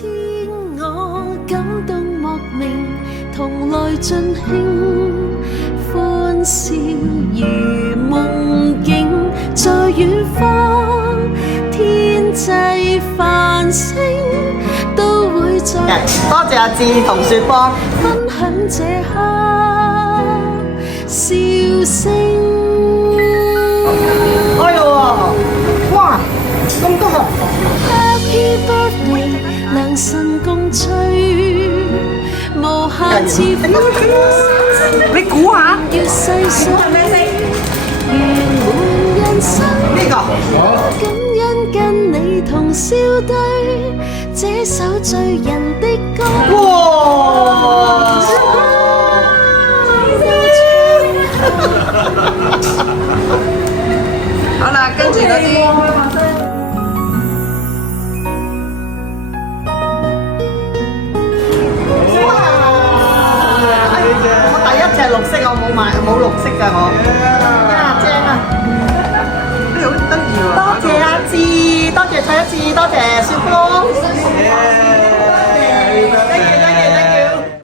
天我感動莫名，同來盡興，歡笑如夢境，在遠方天際繁星都會在。多謝阿志同雪芳。分享這刻笑聲。哎呦，哇，咁多啊 Happy birthday， 良辰共聚，無限次你估下？要細數，圓滿人生。呢個感恩跟你同笑對，這首醉人的歌。哇！好啦，跟住嗰啲。我第一隻綠色，我冇買，冇綠色㗎我。呀，正啊！呢好得意喎！多謝阿志，多謝蔡一智，多謝雪芳。Thank you，thank you。